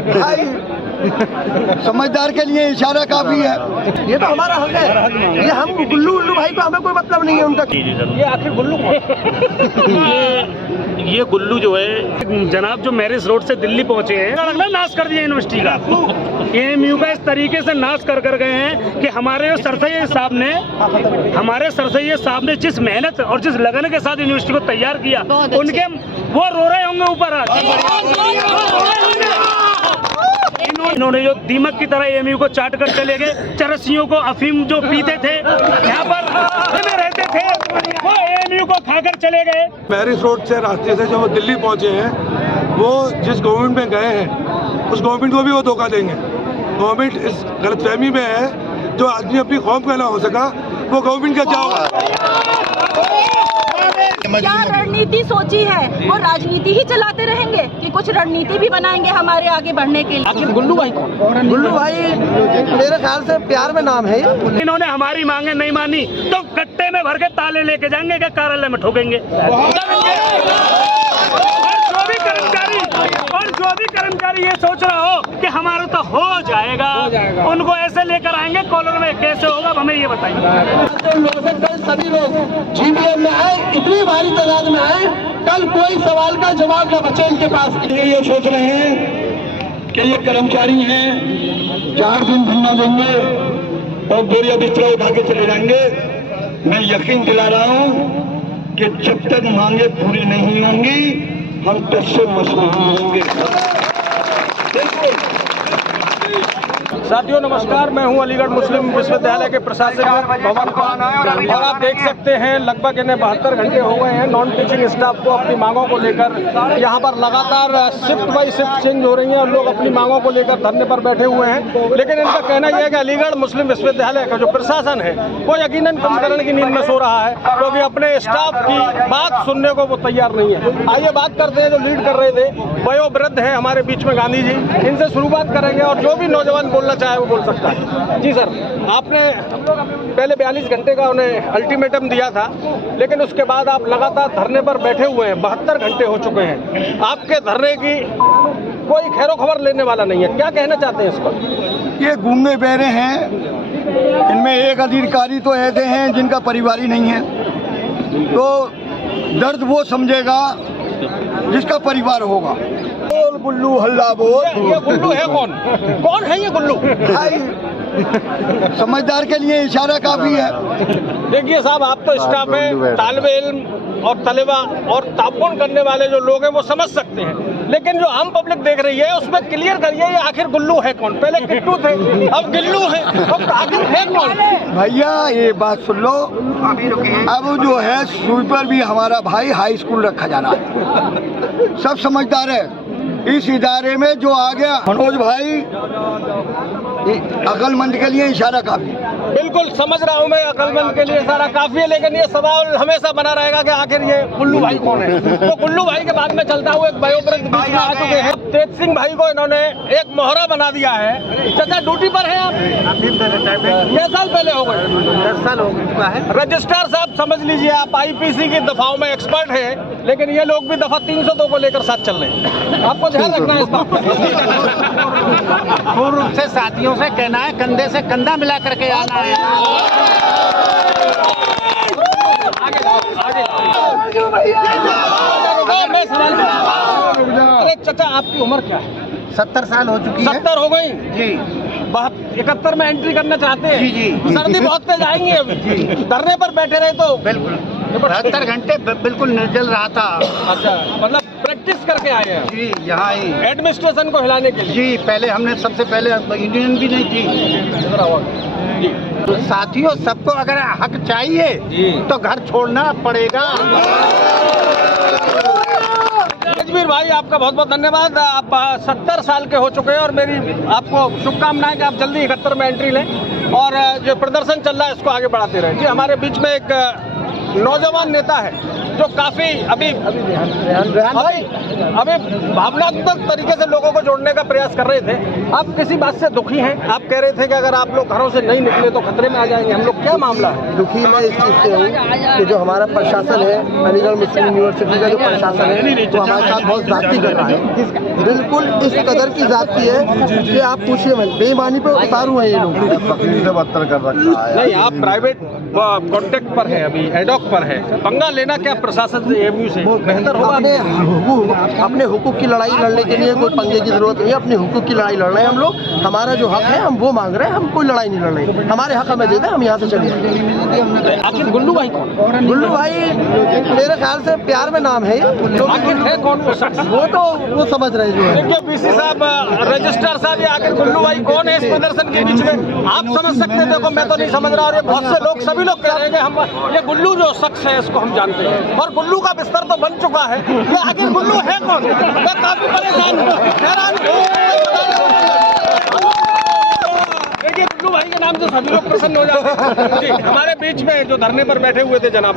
भाई समझदार के लिए इशारा काफी है। ये तो हमारा हक है। ये हम गुल्लू उल्लू भाई को हमें कोई मतलब नहीं है उनका। ये आखिर गुल्लू ये गुल्लू जो है जनाब जो मैरिज रोड से दिल्ली पहुंचे हैं, नाश कर दिया यूनिवर्सिटी का। एएमयू का इस तरीके से नाश कर गए हैं कि हमारे सरसैयद साहब ने जिस मेहनत और जिस लगन के साथ यूनिवर्सिटी को तैयार किया, उनके वो रो रहे होंगे ऊपर आज। इन्होंने जो दीमक की तरह एएमयू को चाट कर चले गए। चरसियों को अफीम जो पीते थे, यहाँ पर रहते थे, वो एएमयू को खाकर चले गए। मैरिज रोड से रास्ते से जब वो दिल्ली पहुंचे हैं, वो जिस गवर्नमेंट में गए हैं उस गवर्नमेंट को भी वो धोखा देंगे। गवर्नमेंट इस गलतफहमी में है, जो आदमी अपनी कौम का ना हो सका वो गवर्नमेंट का क्या होगा। क्या रणनीति सोची है? वो राजनीति ही चलाते रहेंगे कि कुछ रणनीति भी बनाएंगे हमारे आगे बढ़ने के लिए? आखिर गुल्लू भाई कौन? गुल्लू भाई मेरे ख्याल से प्यार में नाम है। इन्होंने हमारी मांगे नहीं मानी तो कट्टे में भर के ताले लेके जाएंगे, क्या कार्यालय में ठोकेंगे। और जो भी कर्मचारी ये सोच रहा हो कि हमारा तो हो जाएगा, उनको ऐसे लेकर आएंगे कॉलोनी में। कैसे होगा हमें ये बताइए। सभी लोग जीबीएम में आए, इतनी भारी तादाद में आए, कल कोई सवाल का जवाब न बचे इनके पास। ये सोच रहे हैं कि ये कर्मचारी हैं, 4 दिन धरना देंगे और बोरिया बिस्तरा उठा के चले जाएंगे। मैं यकीन दिला रहा हूँ कि जब तक मांगे पूरी नहीं होंगी हम तुझसे मसरूफ होंगे। साथियों नमस्कार, मैं हूं अलीगढ़ मुस्लिम विश्वविद्यालय के प्रशासनिक भवन पर और आप देख सकते हैं लगभग इन्हें 72 घंटे हो गए हैं नॉन टीचिंग स्टाफ को अपनी मांगों को लेकर यहां पर लगातार शिफ्ट बाई शिफ्ट चेंज हो रही हैं और लोग अपनी मांगों को लेकर धरने पर बैठे हुए हैं। लेकिन इनका कहना यह है कि अलीगढ़ मुस्लिम विश्वविद्यालय का जो प्रशासन है वो यकीनन कुंभकर्ण की नींद में सो रहा है, क्योंकि अपने स्टाफ की बात सुनने को वो तैयार नहीं है। आइए बात करते हैं जो लीड कर रहे थे, वयोवृद्ध है हमारे बीच में गांधी जी, इनसे शुरुआत करेंगे और जो भी नौजवान बोलना चाहे वो बोल सकता है। जी सर, आपने पहले 42 घंटे का उन्हें अल्टीमेटम दिया था, लेकिन उसके बाद आप लगातार धरने पर बैठे हुए हैं, 72 घंटे हो चुके हैं। आपके धरने की कोई खैरो खबर लेने वाला नहीं है, क्या कहना चाहते हैं इस पर? ये गूंगे बहरे हैं, इनमें एक अधिकारी तो ऐसे हैं जिनका परिवार ही नहीं है, तो दर्द वो समझेगा जिसका परिवार होगा। बोल गुल्लू हल्ला बोल। ये गुल्लू है कौन? कौन है ये गुल्लू? भाई समझदार के लिए इशारा काफी है। देखिए साहब, आप तो स्टाफ है, तालिबे इल्म और तलेबा और ताउन करने वाले जो लोग हैं वो समझ सकते हैं, लेकिन जो आम पब्लिक देख रही है उसमें क्लियर करिए ये आखिर गुल्लू है कौन? पहले किट्टू थे, अब गिल्लू है, अब आखिर है कौन? भैया ये बात सुन लो, अब जो है स्वीपर भी हमारा भाई हाई स्कूल रखा जा रहा है, सब समझदार है। इस इदारे में जो आ गया मनोज भाई, अकलमंद के लिए इशारा काफी। बिल्कुल समझ रहा हूँ मैं, अकलमंद के लिए सारा काफी है, लेकिन ये सवाल हमेशा बना रहेगा कि आखिर ये गुल्लू भाई कौन है। तो गुल्लू भाई के बाद में चलता हुआ एक वयोवृद्ध बीच में आ चुके हैं, तेज सिंह भाई को इन्होंने एक मोहरा बना दिया है। चाचा ड्यूटी पर हैं आप? कितने साल पहले हो गए? 10 साल हो गया है। रजिस्ट्रार साहब समझ लीजिए, आप आईपीसी की दफाओं में एक्सपर्ट हैं, लेकिन ये लोग भी दफा 302 को लेकर साथ चल रहे हैं। आपको ध्यान रखना है इस बात का। पूर्व से साथियों से कहना है, कंधे से कंधा मिला करके आना है। अरे चाचा, आपकी उम्र क्या है? 70 साल हो चुकी है। 70 हो गई जी। 71 में एंट्री करना चाहते हैं? जी जी। सर्दी बहुत तेज आएंगी अभी। धरने पर बैठे रहे तो बिल्कुल 72 घंटे बिल्कुल निर्जल रहा था। अच्छा, मतलब प्रैक्टिस करके आए हैं जी, यहाँ ही एडमिनिस्ट्रेशन को हिलाने के लिए? जी, पहले हमने सबसे पहले यूनियन भी नहीं थी जी। तो साथियों, सबको अगर हक चाहिए तो घर छोड़ना पड़ेगा। राजवीर भाई, आपका बहुत बहुत धन्यवाद। आप 70 साल के हो चुके हैं और मेरी आपको शुभकामनाएं कि आप जल्दी 71 में एंट्री लें और जो प्रदर्शन चल रहा है इसको आगे बढ़ाते रहें। जी, हमारे बीच में एक नौजवान नेता है, जो काफी अभी भावनात्मक तरीके से लोगों को जोड़ने का प्रयास कर रहे थे। आप किसी बात से दुखी हैं? आप कह रहे थे कि अगर आप लोग घरों से नहीं निकले तो खतरे में आ जाएंगे हम लोग, क्या मामला है? दुखी मैं इस चीज़ से हूँ कि जो हमारा प्रशासन है, अलीगढ़ मुस्लिम यूनिवर्सिटी का जो प्रशासन है वो हमारे साथ बहुत ज़्यादती कर रहा है। बिल्कुल इस कदर की ज़्यादती है कि आप पूछिए मत, बेईमानी पे उतारू हैं ये लोग। से बदतर कर रखा है। नहीं, आप प्राइवेट कॉन्टेक्ट पर है, अभी एडॉक पर है, पंगा लेना क्या प्रशासन से, एएमयू से बेहतर होगा? अपने हुकूक की लड़ाई लड़ने के लिए कोई पंगे की जरूरत नहीं है। अपने हुकूक की लड़ाई लड़ रहे हैं हम लोग, हमारा जो हक है हम वो मांग रहे हैं, हम कोई लड़ाई नहीं लड़ रहे। हमारे हक हमें दे दें, हम यहाँ से चले जाएंगे। आखिर गुल्लू भाई कौन? गुल्लू भाई मेरे ख्याल से प्यार में नाम है, आखिर है कौन वो शख्स? वो समझ रहे जो है। देखिए बीसी साहब, रजिस्ट्रार साहब, ये आखिर गुल्लू भाई कौन है इस प्रदर्शन के बीच में? आप समझ सकते हैं, देखो मैं तो नहीं समझ रहा, और ये बहुत से लोग, सभी लोग कह रहे हैं कि हम ये गुल्लू जो शख्स है इसको हम जानते हैं, और गुल्लू का बिस्तर तो बन चुका है। ये आखिर गुल्लू है कौन? मैं काफी परेशान हूँ, हैरान हूँ। देखिए गुल्लू भाई के नाम से सभी लोग प्रसन्न हो जाते हैं। जी, हमारे बीच में जो धरने पर बैठे हुए थे जनाब,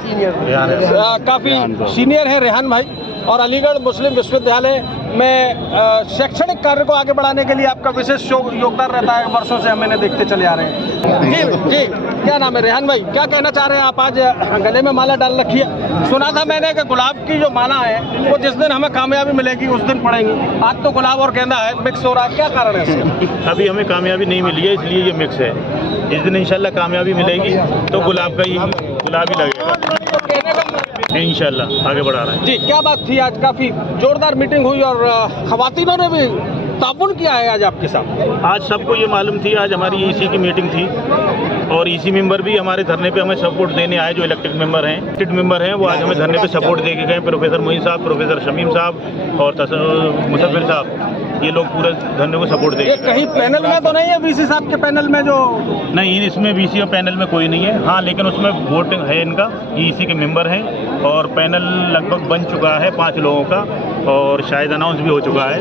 काफी सीनियर है रेहान भाई, और अलीगढ़ मुस्लिम विश्वविद्यालय में शैक्षणिक कार्य को आगे बढ़ाने के लिए आपका विशेष योगदान रहता है, वर्षों से हम इन्हें देखते चले आ रहे हैं। जी जी, क्या नाम है रेहान भाई, क्या कहना चाह रहे हैं आप? आज गले में माला डाल रखी है, सुना था मैंने कि गुलाब की जो माला है वो जिस दिन हमें कामयाबी मिलेगी उस दिन पड़ेंगी, आज तो गुलाब और गेंदा है, मिक्स हो रहा है, क्या कारण है इसका? अभी हमें कामयाबी नहीं मिली है, इसलिए ये मिक्स है। जिस दिन इंशाल्लाह कामयाबी मिलेगी तो गुलाब ही लगेगा, इंशाल्लाह आगे बढ़ा रहे हैं। जी, क्या बात थी आज? काफी जोरदार मीटिंग हुई और खवातीनों ने भी ताउन किया है आज आपके साथ। आज सबको ये मालूम थी, आज हमारी ईसी की मीटिंग थी और ईसी मेंबर भी हमारे धरने पे हमें सपोर्ट देने आए, जो इलेक्टेड मेंबर हैं वो आज हमें धरने पे सपोर्ट दे के गए। प्रोफेसर मोइन साहब, प्रोफेसर शमीम साहब और मुसफ़िर साहब, ये लोग पूरे धरने को सपोर्ट देंगे। कहीं पैनल में तो नहीं है वीसी साहब के पैनल में? जो नहीं, इसमें वीसी और पैनल में कोई नहीं है। हाँ, लेकिन उसमें वोट है इनका, ईसी के मेंबर हैं और पैनल लगभग बन चुका है 5 लोगों का, और शायद अनाउंस भी हो चुका है।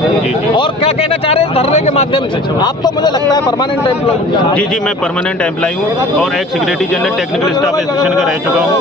जी जी। और क्या कहना चाह रहे हैं धरने के माध्यम से? आप तो मुझे लगता है परमानेंट एम्प्लॉय। जी, मैं परमानेंट एम्प्लॉय हूँ और x secretary general technical staff association का रह चुका हूँ,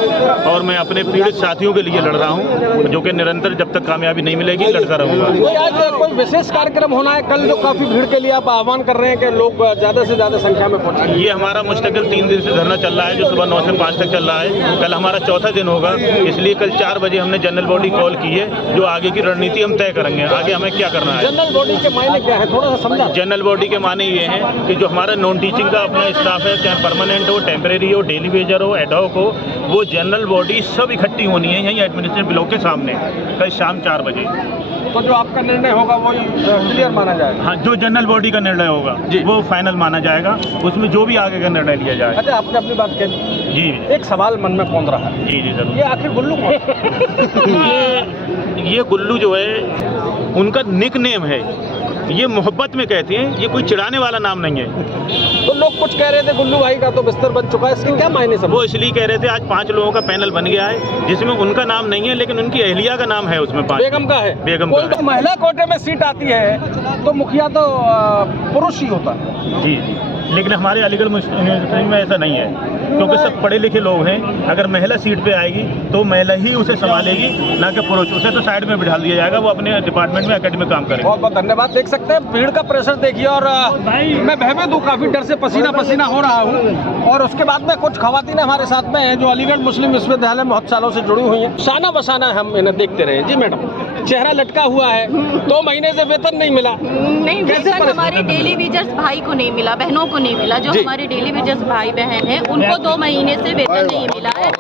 और मैं अपने पीड़ित साथियों के लिए लड़ रहा हूँ, जो कि निरंतर जब तक कामयाबी नहीं मिलेगी लड़ता रहूँगा। कोई आज कोई विशेष कार्यक्रम होना है कल, जो काफी भीड़ के लिए आप आह्वान कर रहे हैं कि लोग ज़्यादा से ज़्यादा संख्या में पहुँचे? ये हमारा मुस्तकिल 3 दिन से धरना चल रहा है, जो सुबह 9 से 5 तक चल रहा है। कल हमारा 4था दिन होगा, इसलिए कल 4 बजे हमने जनरल बॉडी कॉल की है, जो आगे की रणनीति हम तय करेंगे, आगे हमें क्या करना है। जनरल बॉडी के मायने क्या है, थोड़ा सा समझा? जनरल बॉडी के माने ये हैं कि जो हमारा नॉन टीचिंग का अपना स्टाफ है, चाहे परमानेंट हो, टेम्परेरी हो, डेली वेजर हो, एडहॉक हो, वो जनरल बॉडी सब इकट्ठी होनी है यहीं एडमिनिस्ट्रेटिव ब्लॉक के सामने कल शाम 4 बजे। तो जो आपका निर्णय होगा वो क्लियर माना जाएगा? हाँ, जो जनरल बॉडी का निर्णय होगा वो फाइनल माना जाएगा, उसमें जो भी आगे का निर्णय लिया जाएगा। अच्छा, आपने अपनी बात कह जी। एक सवाल मन में कौन रहा है? जी जी जरूर। ये आखिर गुल्लू कौन? ये गुल्लू जो है उनका निक नेम है, ये मोहब्बत में कहते हैं, ये कोई चिढ़ाने वाला नाम नहीं है। तो लोग कुछ कह रहे थे गुल्लू भाई का तो बिस्तर बन चुका है, इसके क्या मायने सब? वो इसलिए कह रहे थे, आज 5 लोगों का पैनल बन गया है, जिसमें उनका नाम नहीं है, लेकिन उनकी अहलिया का नाम है उसमें। 5 बेगम का है। बेगम कोई का तो महिला कोटे में सीट आती है तो मुखिया तो पुरुष ही होता है। जी, लेकिन हमारे अलीगढ़ मुस्लिम यूनिवर्सिटी में ऐसा नहीं है, क्योंकि सब पढ़े लिखे लोग हैं। अगर महिला सीट पे आएगी तो महिला ही उसे संभालेगी, ना कि पुरुष। उसे तो साइड में बिठा दिया जाएगा, वो अपने डिपार्टमेंट में एकेडमिक काम करेगा। बहुत बहुत धन्यवाद। देख सकते हैं भीड़ का प्रेशर देखिए, और मैं भयभीत हूँ, काफी डर से पसीना पसीना हो रहा हूँ। और उसके बाद में कुछ खवातीन हमारे साथ में हैं जो अलीगढ़ मुस्लिम विश्वविद्यालय में बहुत सालों से जुड़ी हुई हैं। शाना बशाना हम इन्हें देखते रहे। जी मैडम, चेहरा लटका हुआ है, 2 महीने से वेतन नहीं मिला। नहीं, वेतन हमारे डेली वेजर्स भाई को नहीं मिला, बहनों को नहीं मिला। जो हमारे डेली वेजर्स भाई बहन हैं उनको 2 महीने से वेतन नहीं मिला है।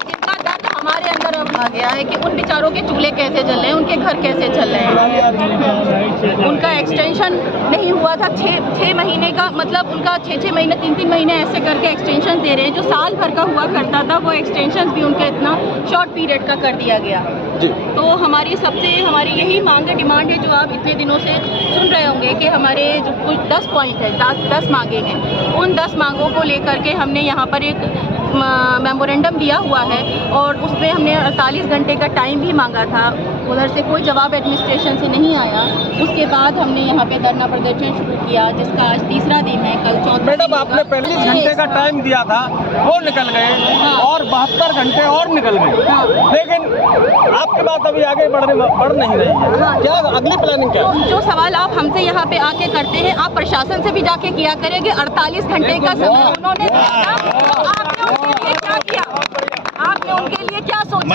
जिनका दर्द हमारे अंदर अब आ गया है कि उन बेचारों के चूल्हे कैसे चल रहे हैं, उनके घर कैसे चल रहे हैं। उनका एक्सटेंशन नहीं हुआ था 6 महीने का, मतलब उनका 6 महीने 3 महीने ऐसे करके एक्सटेंशन दे रहे हैं। जो साल भर का हुआ करता था वो एक्सटेंशन भी उनका इतना शॉर्ट पीरियड का कर दिया गया। तो हमारी यही मांग डिमांड है जो आप इतने दिनों से सुन रहे होंगे कि हमारे जो कुछ 10 पॉइंट है, 10 मांगे हैं। उन 10 मांगों को लेकर के हमने यहाँ पर एक मेमोरेंडम दिया हुआ है और उसमें हमने 48 घंटे का टाइम भी मांगा था। उधर से कोई जवाब एडमिनिस्ट्रेशन से नहीं आया। उसके बाद हमने यहाँ पे धरना प्रदर्शन शुरू किया, जिसका आज तीसरा दिन है। कल चौथा। मैडम, आपने 45 घंटे का टाइम दिया था, वो निकल गए और 72 घंटे और निकल गए, लेकिन आपकी बात अभी आगे बढ़ नहीं रही है। क्या अगली प्लानिंग क्या है? जो सवाल आप हमसे यहाँ पे आके करते हैं, आप प्रशासन से भी जाके किया करेंगे। 48 घंटे का समय उन्होंने दिया था, तो आपने उनके लिए क्या किया? आपने उनके लिए क्या सोचा?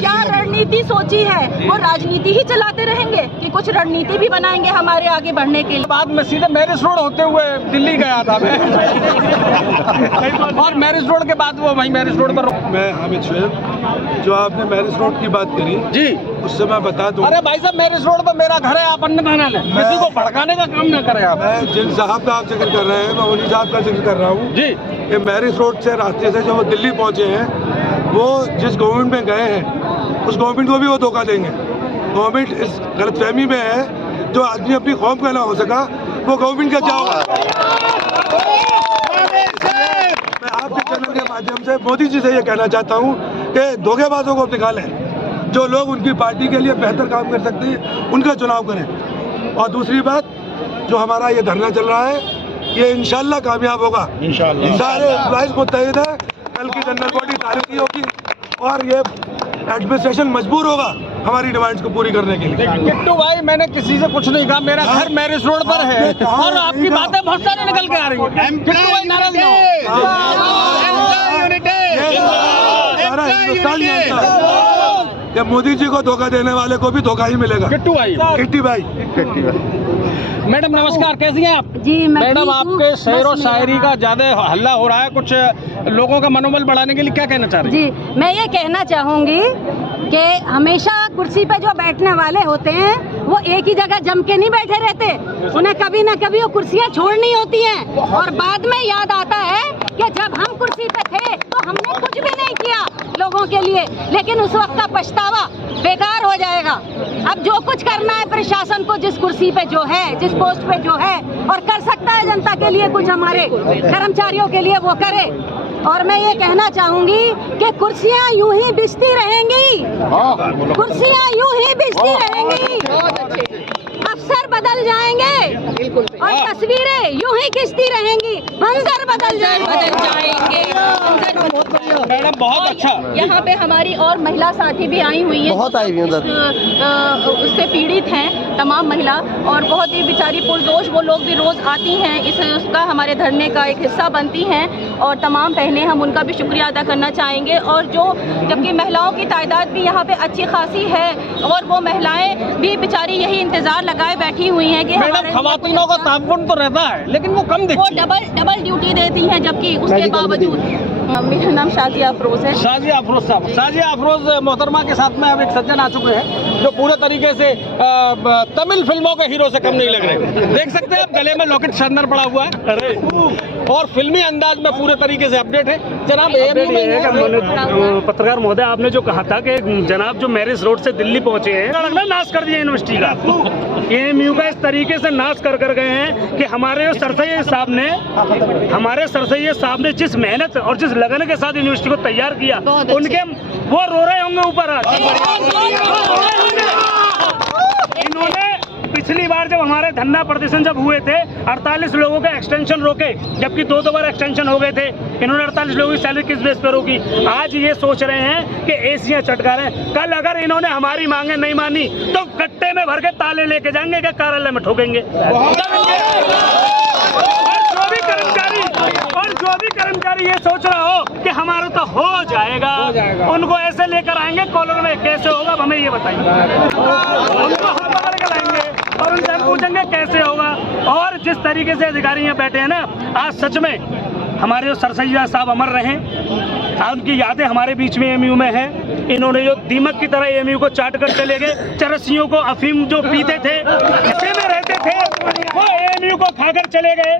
क्या रणनीति सोची है? वो राजनीति ही चलाते रहेंगे कि कुछ रणनीति भी बनाएंगे हमारे आगे बढ़ने के लिए? बाद में सीधे मैरिज रोड होते हुए दिल्ली गया था मैं और मैरिज रोड के बाद वो वहीं मैरिज रोड पर। मैं हामिद शुएब, जो आपने मैरिज रोड की बात करी जी, उससे मैं बता दूं। अरे भाई साहब, मैरिज रोड पर मेरा घर है, आप अन्य बहाना लें, किसी को भड़काने का काम न करें आप। मैं जिन साहब का आप जिक्र कर रहे हैं, मैं उन्हीं साहब का जिक्र कर रहा हूँ जी। ये मैरिज रोड से रास्ते से जो वो दिल्ली पहुँचे हैं, वो जिस गवर्नमेंट में गए हैं उस गवर्नमेंट को भी वो धोखा देंगे। गवर्नमेंट इस गलतफहमी में है, जो आदमी अपनी कौम का ना हो सका वो गवर्नमेंट का क्या होगा। मैं आपके चैनल के माध्यम से मोदी जी से ये कहना चाहता हूँ कि धोखेबाजों को निकालें, जो लोग उनकी पार्टी के लिए बेहतर काम कर सकते हैं उनका चुनाव करें। और दूसरी बात, जो हमारा ये धरना चल रहा है, ये इंशाल्लाह कामयाब होगा। सारे एम्प्लॉइज मुत्तहिद है, कल की जनरल बॉडी तारीखी होगी और ये एडमिनिस्ट्रेशन मजबूर होगा हमारी डिमांड्स को पूरी करने के लिए। किट्टू भाई, मैंने किसी से कुछ नहीं कहा, मेरा घर मैरिज रोड पर है और आपकी बातें बहुत सारी निकल के आ रही हैं। किट्टू भाई नाराज ना हो। सारा हिंदुस्तान जानता है कि मोदी जी को धोखा देने वाले को भी धोखा ही मिलेगा। किट्टू भाई, किट्टी भाई। मैडम नमस्कार, कैसी हैं आप? जी, मैं मैडम, ठीक हूँ। आपके शेर और बस शायरी का ज्यादा हल्ला हो रहा है, कुछ लोगों का मनोबल बढ़ाने के लिए क्या कहना चाह रही हैं? जी, मैं ये कहना चाहूँगी कि हमेशा कुर्सी पे जो बैठने वाले होते हैं वो एक ही जगह जम के नहीं बैठे रहते, उन्हें कभी ना कभी वो कुर्सियाँ छोड़नी होती हैं। और बाद में याद आता है कि जब हम कुर्सी पे थे तो हमने कुछ भी नहीं किया लोगों के लिए, लेकिन उस वक्त का पछतावा बेकार हो जाएगा। अब जो कुछ करना है प्रशासन को, जिस कुर्सी पे जो है, जिस पोस्ट पे जो है और कर सकता है जनता के लिए कुछ, हमारे कर्मचारियों के लिए वो करे। और मैं ये कहना चाहूंगी कि कुर्सियां यूं ही बिछती रहेंगी, कुर्सियां यूं ही बिछती रहेंगी, अफसर बदल जाएंगे और तस्वीरें यूं ही खिंचती रहेंगी, मंजर बदल जाएंगे। मैडम, बहुत अच्छा। यहाँ पे हमारी और महिला साथी भी आई हुई हैं, बहुत आई हुई हैं उससे पीड़ित हैं तमाम महिला, और बहुत ही बेचारी पुरजोश वो लोग भी रोज आती हैं, उसका हमारे धरने का एक हिस्सा बनती हैं। और तमाम बहनें, हम उनका भी शुक्रिया अदा करना चाहेंगे। और जबकि महिलाओं की तादाद भी यहाँ पे अच्छी खासी है और वो महिलाएं भी बेचारी यही इंतजार लगाए बैठी हुई हैं कि मैडम, खवातीनों का ताउन तो रहता है लेकिन वो कम दिखती है। वो डबल ड्यूटी देती हैं, जबकि उसके बावजूद। मेरा नाम शाजिया अफरोज है। शाजिया अफरोज साहब, शाजिया अफरोज मोहतरमा के साथ में अब एक सज्जन आ चुके हैं जो पूरे तरीके से तमिल फिल्मों के हीरो से कम नहीं लग रहे। देख सकते हैं आप, गले में लॉकेट शानदार पड़ा हुआ है, अरे, और फिल्मी अंदाज में पूरे तरीके से अपडेट है। जनाब पत्रकार महोदय, आपने जो कहा था कि जनाब जो मैरिज रोड से दिल्ली पहुंचे हैं, नाश कर दिया यूनिवर्सिटी का, एएमयू का इस तरीके से नाश कर गए हैं कि हमारे सरसैयद साहब ने जिस मेहनत और जिस लगन के साथ यूनिवर्सिटी को तैयार किया, उनके वो रो रहे होंगे ऊपर आज। इन्होंने पिछली बार जब हमारे धरना प्रदर्शन जब हुए थे, 48 लोगों के एक्सटेंशन रोके, जबकि 2 बार एक्सटेंशन हो गए थे। इन्होंने 48 लोगों की सैलरी किस बेस पर रोकी? आज ये सोच रहे हैं कि एसियां चटका रहे हैं। कल अगर इन्होंने हमारी मांगे नहीं मानी तो कट्टे में भर के ताले लेके जाएंगे, क्या कार्यालय में ठोकेंगे। जो भी कर्मचारी ये सोच रहा हो कि हमारा तो हो जाएगा, उनको ऐसे लेकर आएंगे कॉलोनी में, कैसे होगा हमें ये बताएंगे। उनको हम पकड़ कर लाएंगे और उनसे हम पूछेंगे कैसे होगा। और जिस तरीके से अधिकारी यहाँ बैठे हैं ना, आज सच में हमारे जो सरसैयद साहब अमर रहे, उनकी यादें हमारे बीच में एएमयू में है। इन्होंने जो दीमक की तरह एएमयू को चाट कर चले गए, चरसियों को अफीम जो पीते थे, नशे में रहते थे, वो एएमयू को खाकर चले गए।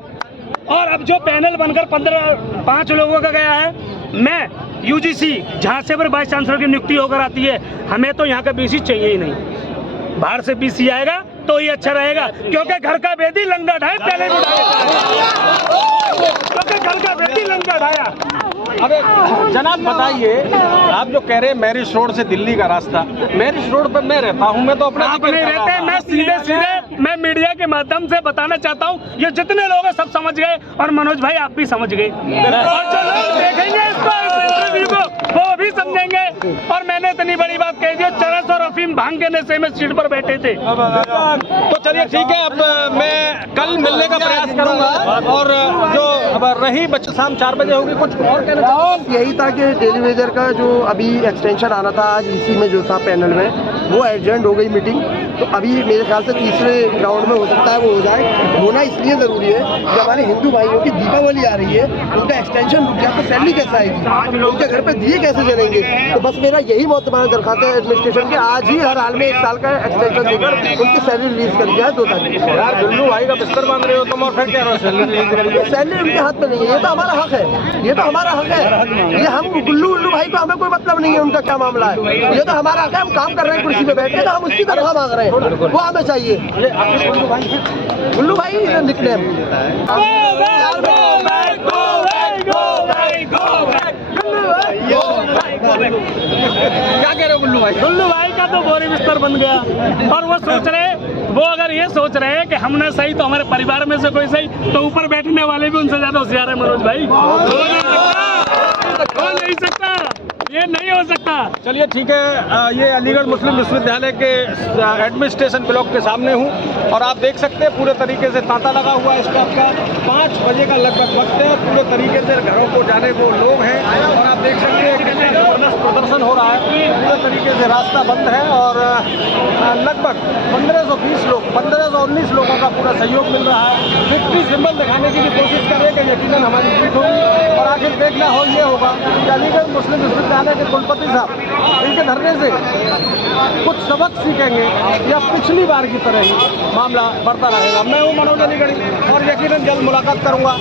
और अब जो पैनल बनकर 5 लोगों का गया है, मैं यूजीसी जहाँ से वाइस चांसलर की नियुक्ति होकर आती है, हमें तो यहाँ का बीसी चाहिए ही नहीं। बाहर से बीसी आएगा तो ही अच्छा रहेगा, क्योंकि घर का बेदी लंगा ढाए पहले भी क्योंकि घर का बेदी लंगा ढाया। अरे जनाब बताइए, आप जो कह रहे हैं मैरिज रोड से दिल्ली का रास्ता, मैरिज रोड पे मैं रहता हूँ, मैं तो अपना आप नहीं रहते, मैं सीधे मैं मीडिया के माध्यम से बताना चाहता हूँ, ये जितने लोग हैं सब समझ गए, और मनोज भाई आप भी समझ गए, और जो लोग देखेंगे इसको इस इंटरव्यू को वो भी समझेंगे। और मैंने इतनी बड़ी बात कह दी, चरस और अफीम भांग के नशे में सीट पर बैठे थे। तो चलिए ठीक है, अब मैं कल मिलने का प्रयास करूंगा, और जो अब रही बच्चे शाम 4 बजे होगी, कुछ और कहना चाहूँगा। यही था कि डेली वेजर का जो अभी एक्सटेंशन आना था आज ईसी में जो था पैनल में, वो एडजर्न हो गई मीटिंग। तो अभी मेरे ख्याल से तीसरे राउंड में हो सकता है वो हो जाए। होना इसलिए ज़रूरी है कि हमारे हिंदू भाइयों की दीपावली आ रही है, उनका एक्सटेंशन रुक गया तो सैलरी कैसे आएगी, उनके घर पे दिए कैसे जलेंगे। तो बस मेरा यही मोतबाना दरखास्त है एडमिनिस्ट्रेशन के, आज ही हर हाल में 1 साल का एक्सटेंशन देकर उनकी सैलरी रिलीज कर दिया है 2 तारीख। यार गुल्लू भाई का बिस्तर बांध रहे हो तुम, और फिर क्या रहो सैलरी उनके हाथ में नहीं है, ये तो हमारा हक है, ये तो हमारा हक है। ये हम गुल्लू भाई को हमें कोई मतलब नहीं है उनका क्या मामला है, ये तो हमारा हक है। हम काम कर रहे हैं कुर्सी पे बैठ के, तो हम उसकी तनख्वाह मांग रहे हैं, वो हमें चाहिए। गुल्लू भाई निकनेम क्या कह रहे हो गुल्लू भाई? गुल्लू भाई का तो बोरी बिस्तर बन गया, और वो सोच रहे, वो अगर ये सोच रहे हैं कि हमने सही तो हमारे परिवार में से कोई सही, तो ऊपर बैठने वाले भी उनसे ज्यादा होशियार है मनोज भाई। हो नहीं सकता, ये नहीं हो सकता। चलिए ठीक है, ये अलीगढ़ मुस्लिम विश्वविद्यालय के एडमिनिस्ट्रेशन ब्लॉक के सामने हूँ, और आप देख सकते हैं पूरे तरीके से तांता लगा हुआ है स्टाफ का। 5 बजे का लगभग वक्त है, पूरे तरीके से घरों को जाने को लोग हैं, और आप देख सकते हैं कितना जबरदस्त प्रदर्शन हो रहा है। पूरे तरीके से रास्ता बंद है, और लगभग 1520 लोग 1519 लोगों का पूरा सहयोग मिल रहा है। विक्ट्री सिंबल दिखाने की भी कोशिश करें कि यकीनन हमारी जीत होगी, और आखिर देखना हो ये होगा कि अलीगढ़ मुस्लिम विश्वविद्यालय के कुलपति साहब इनके धरने से कुछ सबक सीखेंगे, या पिछली बार की तरह ही मामला बढ़ता रहेगा। मैं हूँ मनोज अलीगढ़ी, और यकीनन जल्द मुलाकात करूंगा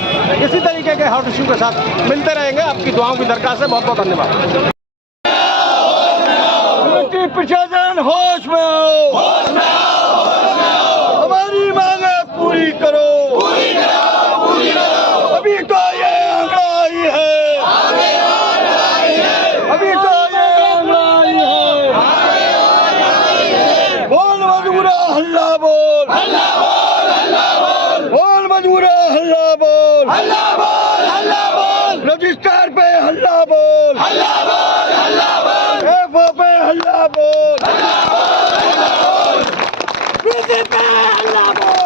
इसी तरीके के हॉट इश्यू के साथ मिलते रहेंगे। आपकी दुआओं की दरखास्त है, बहुत बहुत धन्यवाद। प्रशासन होश में आओ, हमारी मांगे पूरी करो, अभी तो ये आंकड़ा आई है, अभी तो ये आंकड़ा आई है। बोल मजबूरा हल्ला बोल, बोल मजबूरा हल्ला बोल, रजिस्टर पे हल्ला बोल, एफओ पे हल्ला बोल, पे हल्ला बोल।